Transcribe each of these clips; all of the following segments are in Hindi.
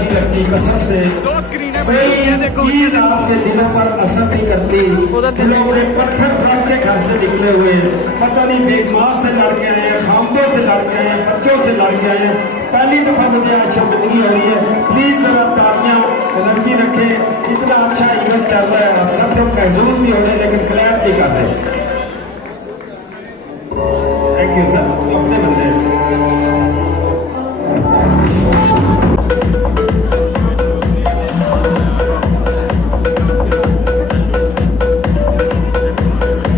अच्छी लगती कसम से। कोई चीज आपके दिलों पर असर नहीं करती। दिलों में पत्थर रख के घर से निकले हुए, पता नहीं बेगमार से लड़के आए हैं, खामदों से लड़के आए हैं, बच्चों से लड़के आए हैं। पहली दफा मुझे आज शर्मिंदगी हो रही है। प्लीज जरा तालियां एनर्जी रखें। इतना अच्छा इवेंट चल रहा है, आप सब लोग महजूर भी हो रहे हैं लेकिन क्लैप भी कर रहे हैं। थैंक यू सर, अपने बंदे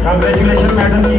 कांग्रेचुलेशन मैडम जी।